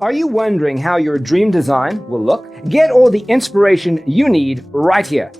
Are you wondering how your dream design will look? Get all the inspiration you need right here.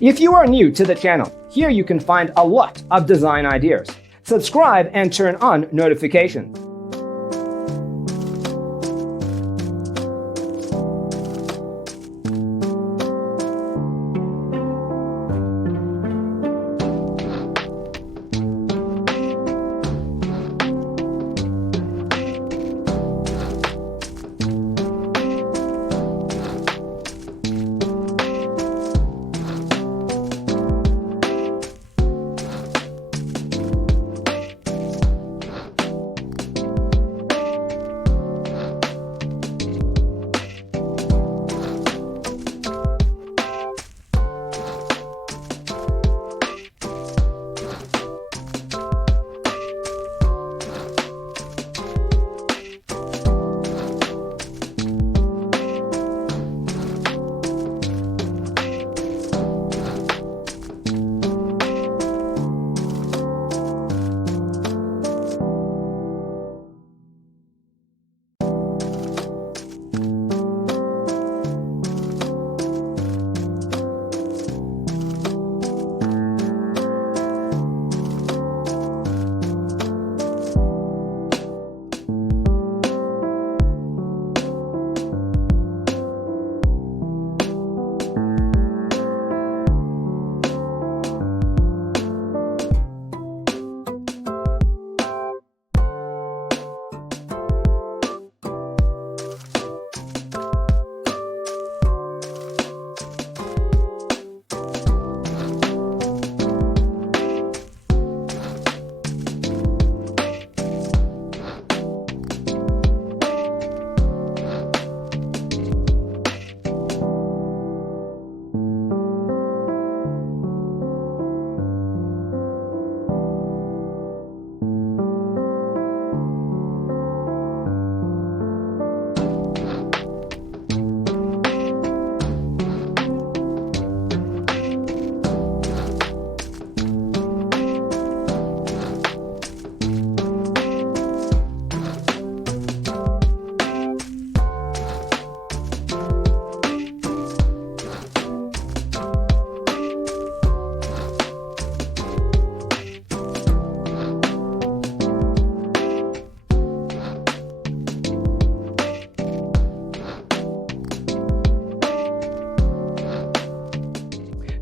If you are new to the channel, here you can find a lot of design ideas. Subscribe and turn on notifications.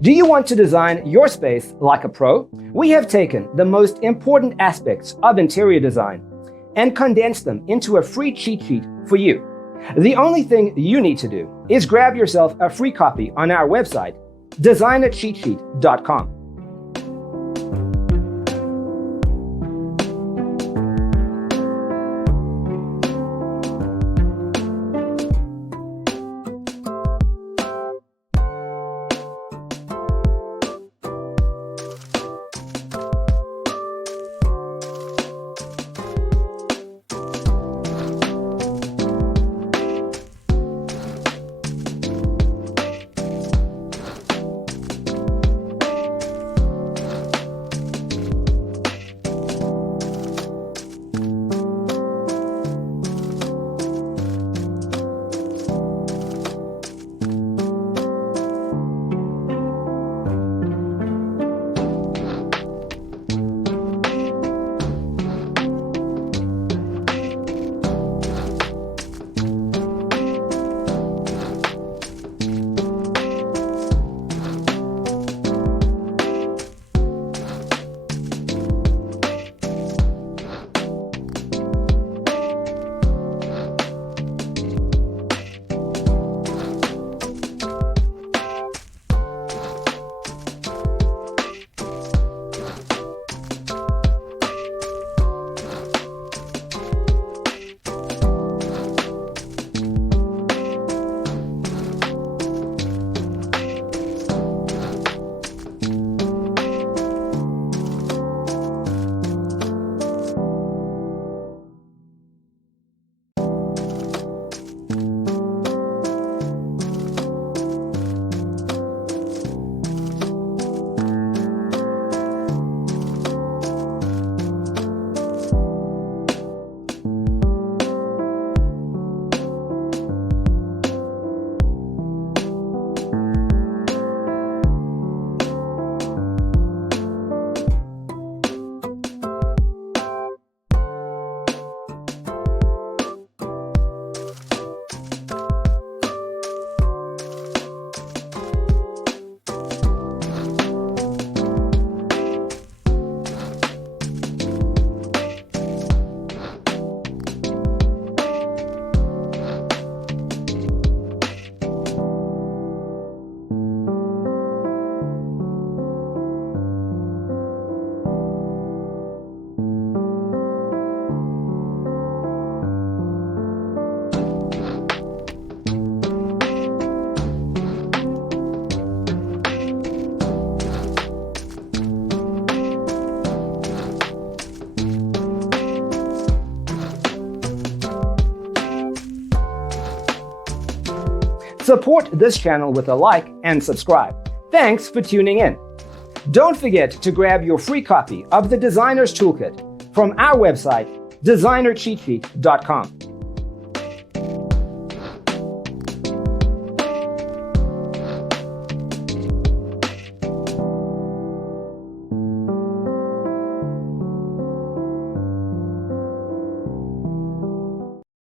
Do you want to design your space like a pro? We have taken the most important aspects of interior design and condensed them into a free cheat sheet for you. The only thing you need to do is grab yourself a free copy on our website, designercheatsheet.com. Support this channel with a like and subscribe. Thanks for tuning in. Don't forget to grab your free copy of the Designer's Toolkit from our website, designercheatsheet.com.